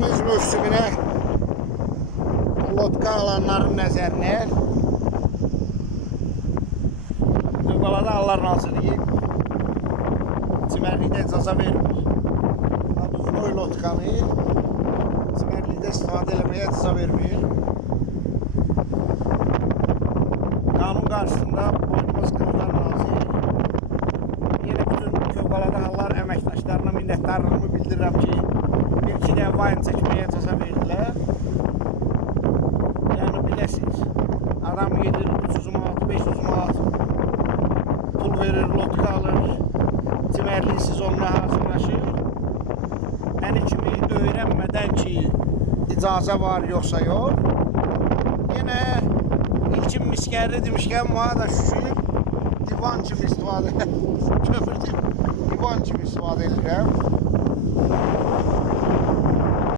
Dəniz mövsümünə lotka alanların nəzərinə Qırbalada Allah razı deyib çimərlikdə icazə vermir. Duznoy lotkanı çimərlikdə istifadə eləməyə icazə vermir. Qanun qarşısında boynumuz qıldan razıyıq. Yenə bütün Qırbalada hallar əməkdaşlarına minnətdarlığımı bildirirəm ki, bir-iki də vayn çəkməyə icazə verdilər. Yəni biləsiniz, adam gedir 300 manat, 500 manat pul verir, lotka alır, çimərliksiz onunla hazırlaşır. Məni kimi öyrənmədən ki, icazə var yoxsa yox. Yenə ilkin miskərli demişkən, bana da şükür divan kimi istifadə kömür divan kimi istifadə edirəm.